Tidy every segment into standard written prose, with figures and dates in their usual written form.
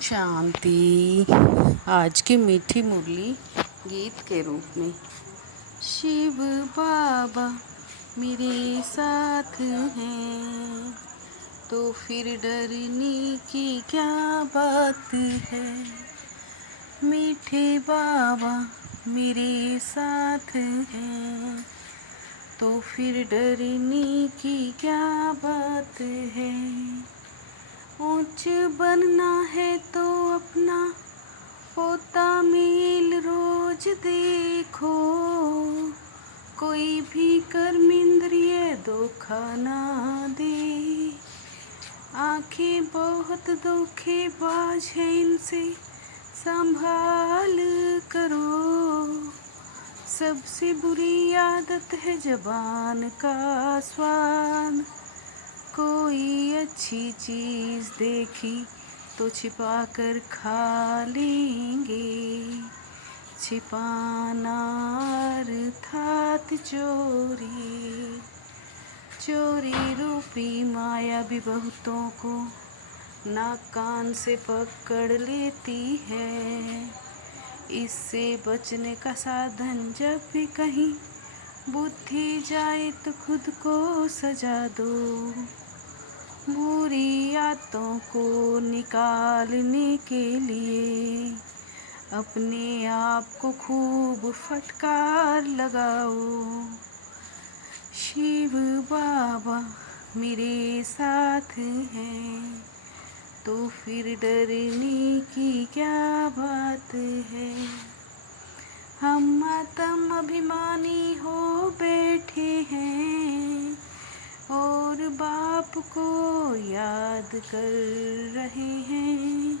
शांति। आज की मीठी मुरली गीत के रूप में। शिव बाबा मेरे साथ हैं तो फिर डरने की क्या बात है। मीठे बाबा मेरे साथ हैं तो फिर डरने की क्या बात है। ऊंच बनना है तो अपना पोता मेल रोज देखो। कोई भी कर्म इंद्रिय धोखा ना दे। आंखें बहुत धोखेबाज है, इनसे संभाल करो। सबसे बुरी आदत है ज़बान का स्वाद। कोई अच्छी चीज़ देखी तो छिपा कर खा लेंगे। छिपाना अर्थात चोरी। चोरी रूपी माया भी बहुतों को नाक कान से पकड़ लेती है। इससे बचने का साधन जब भी कहीं बुद्धि जाए तो खुद को सजा दो। बुरी आदतों को निकालने के लिए अपने आप को खूब फटकार लगाओ। शिव बाबा मेरे साथ हैं तो फिर डरने की क्या बात है। हम आत्म अभिमानी हो बैठे हैं और बाप को याद कर रहे हैं।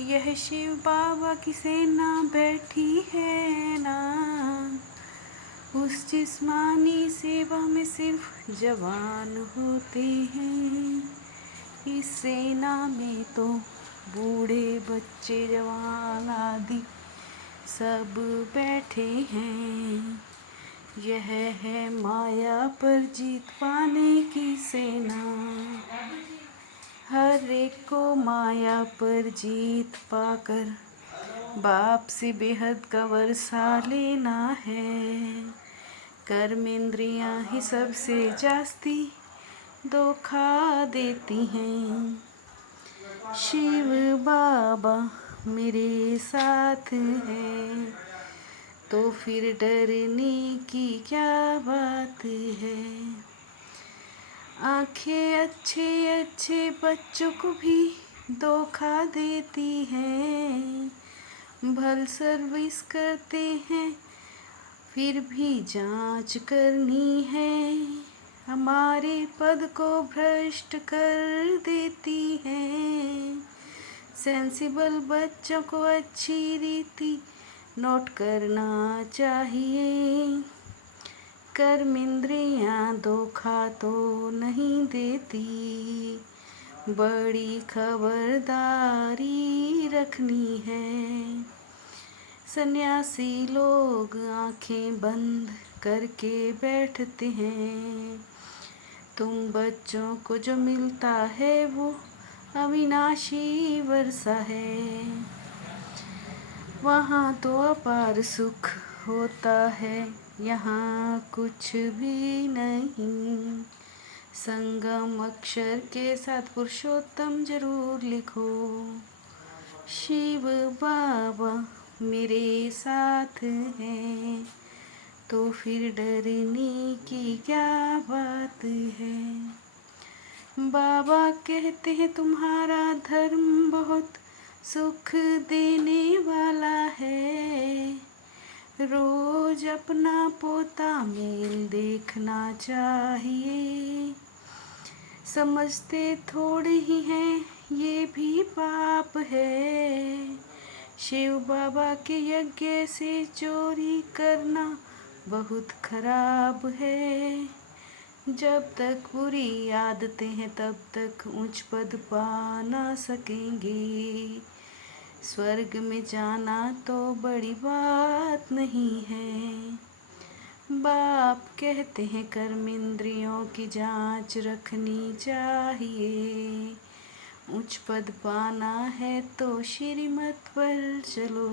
यह शिव बाबा की सेना बैठी है ना। उस जिस्मानी सेवा में सिर्फ जवान होते हैं। इस सेना में तो बूढ़े बच्चे जवान आदि सब बैठे हैं। यह है माया पर जीत पाने की सेना। हर एक को माया पर जीत पाकर बाप से बेहद का वर्षा लेना है। कर्म इंद्रियां ही सबसे जास्ती धोखा देती हैं। शिव बाबा मेरे साथ हैं तो फिर डरने की क्या बात है। आंखें अच्छे अच्छे बच्चों को भी धोखा देती हैं। भल सर्विस करते हैं फिर भी जांच करनी है। हमारे पद को भ्रष्ट कर देती हैं। सेंसिबल बच्चों को अच्छी रीति नोट करना चाहिए। कर्म इंद्रियां धोखा तो नहीं देती। बड़ी खबरदारी रखनी है। सन्यासी लोग आंखें बंद करके बैठते हैं। तुम बच्चों को जो मिलता है वो अविनाशी वर्षा है। वहाँ तो अपार सुख होता है, यहाँ कुछ भी नहीं। संगम अक्षर के साथ पुरुषोत्तम जरूर लिखो। शिव बाबा मेरे साथ हैं तो फिर डरने की क्या बात है। बाबा कहते हैं तुम्हारा धर्म बहुत सुख देने वाला है। रोज अपना पोता मेल देखना चाहिए। समझते थोड़े ही हैं ये भी पाप है। शिव बाबा के यज्ञ से चोरी करना बहुत खराब है। जब तक बुरी आदतें हैं तब तक ऊंच पद पा ना सकेंगे। स्वर्ग में जाना तो बड़ी बात नहीं है। बाप कहते हैं कर्म इंद्रियों की जांच रखनी चाहिए। उच्च पद पाना है तो श्रीमत पर चलो।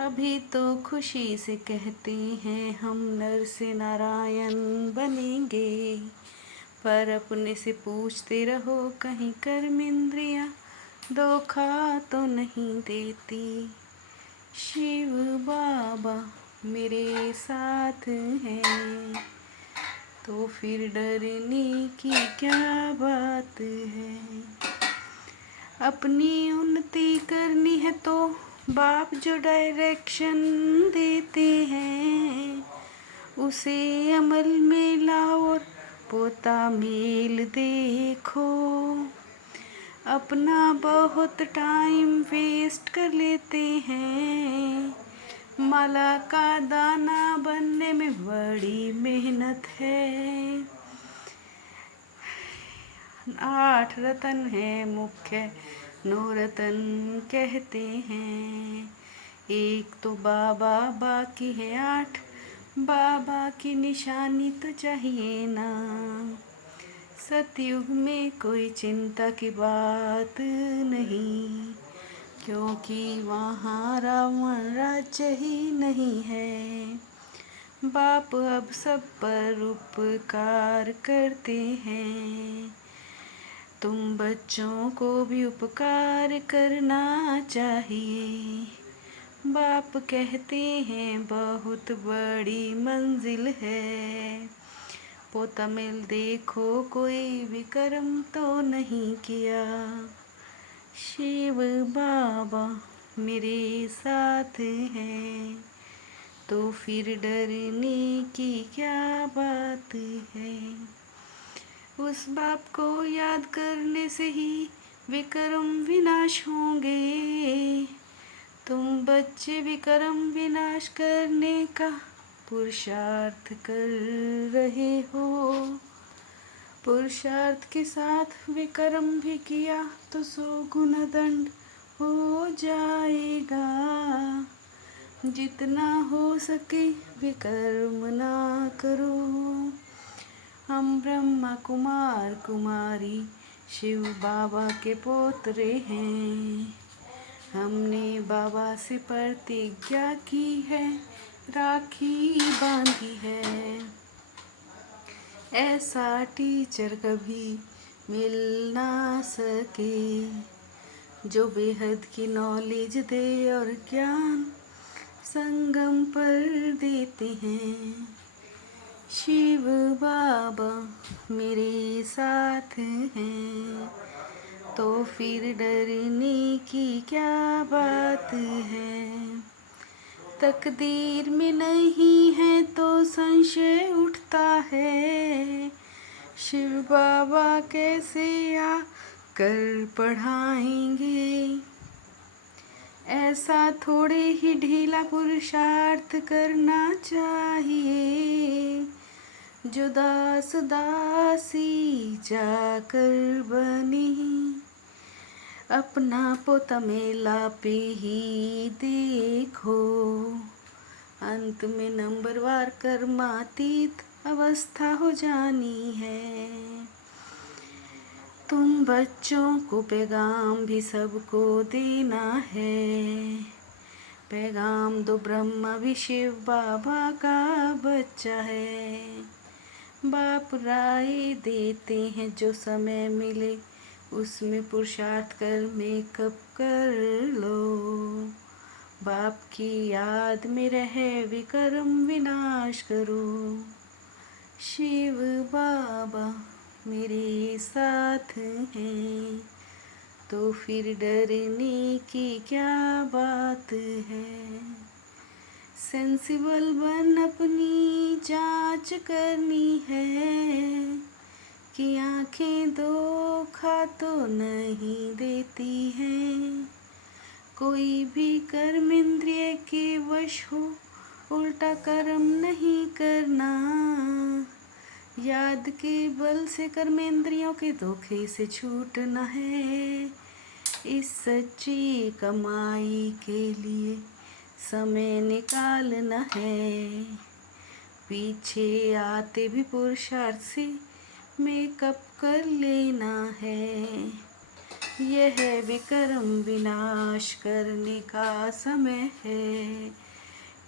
अभी तो खुशी से कहते हैं हम नर से नारायण बनेंगे, पर अपने से पूछते रहो कहीं कर्म इंद्रियां धोखा तो नहीं देती। शिव बाबा मेरे साथ हैं, तो फिर डरने की क्या बात है। अपनी उन्नति करनी है तो बाप जो डायरेक्शन देते हैं, उसे अमल में लाओ और पोता मेल देखो। अपना बहुत टाइम वेस्ट कर लेते हैं, माला का दाना बनने में बड़ी मेहनत है। 8 रतन है मुख्य, 9 रतन कहते हैं। एक तो बाबा, बाकी है 8। बाबा की निशानी तो चाहिए ना। सतयुग में कोई चिंता की बात नहीं, क्योंकि वहाँ रावण राज्य ही नहीं है। बाप अब सब पर उपकार करते हैं, तुम बच्चों को भी उपकार करना चाहिए। बाप कहते हैं बहुत बड़ी मंजिल है, पोता मिल देखो कोई भी कर्म तो नहीं किया। शिव बाबा मेरे साथ हैं, तो फिर डरने की क्या बात है। उस बाप को याद करने से ही विक्रम विनाश होंगे। तुम बच्चे विक्रम विनाश करने का पुरुषार्थ कर रहे हो। पुरुषार्थ के साथ विक्रम भी किया तो 100 गुना दंड हो जाएगा। जितना हो सके विकर्म ना करो। हम ब्रह्मा कुमार कुमारी शिव बाबा के पोतरे हैं। हमने बाबा से प्रतिज्ञा की है, राखी बांधी है। ऐसा टीचर कभी मिल ना सके, जो बेहद की नॉलेज दे और ज्ञान संगम पर देते हैं। शिव बाबा मेरे साथ हैं, तो फिर डरने की क्या बात है। तकदीर में नहीं है तो संशय उठता है, शिव बाबा कैसे आकर पढ़ाएंगे। ऐसा थोड़े ही ढीला पुरुषार्थ करना चाहिए, जो दास दासी जाकर बने। अपना पोता मेला पे ही देखो, अंत में नंबरवार कर्मातीत अवस्था हो जानी है। तुम बच्चों को पैगाम भी सबको देना है। पैगाम दो ब्रह्मा भी शिव बाबा का बच्चा है। बाप राय देते हैं जो समय मिले उसमें पुरुषार्थ कर मेकअप कर लो। बाप की याद में रहे विक्रम विनाश करो। शिव बाबा मेरे साथ हैं, तो फिर डरने की क्या बात है। सेंसिबल बन अपनी जांच करनी है, कि आँखें धोखा तो नहीं देती हैं। कोई भी कर्म इंद्रिय के वश हो, उल्टा कर्म नहीं करना। याद के बल से कर्मेंद्रियों के धोखे से छूटना है। इस सच्ची कमाई के लिए समय निकालना है। पीछे आते भी पुरुषार्थ से मेकअप कर लेना है। यह विक्रम विनाश करने का समय है,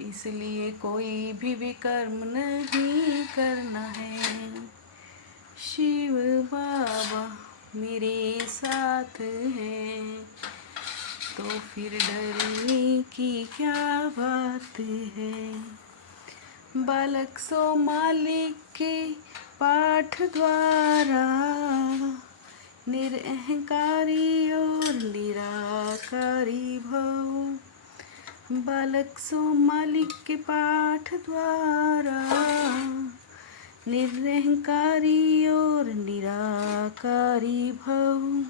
इसलिए कोई भी विकर्म नहीं करना है। शिव बाबा मेरे साथ हैं, तो फिर डरने की क्या बात है। बालक सो मालिक के पाठ द्वारा, निरअहंकारी और निराकारी भव। बालक सो मालिक के पाठ द्वारा, निरअहंकारी और निराकारी भव।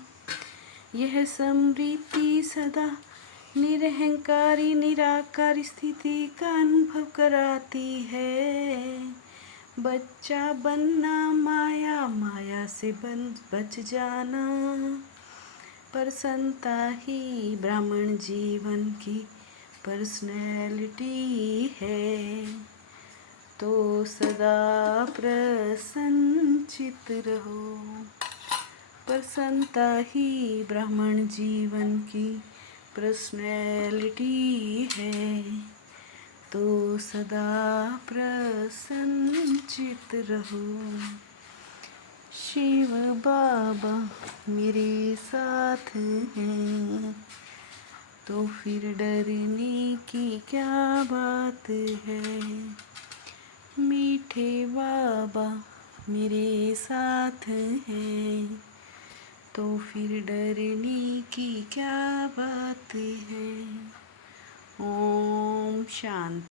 यह स्मृति सदा निरअहंकारी निराकारी स्थिति का अनुभव कराती है। बच्चा बनना माया, माया से बच जाना, प्रसन्नता ही ब्राह्मण जीवन की पर्सनैलिटी है। तो सदा प्रसन्नचित रहो, प्रसन्नता ही ब्राह्मण जीवन की पर्सनैलिटी है। तो सदा प्रसन्नचित रहो। शिव बाबा मेरे साथ हैं, तो फिर डरने की क्या बात है। मीठे बाबा मेरे साथ हैं, तो फिर डरने की क्या बात है। ओम शांति।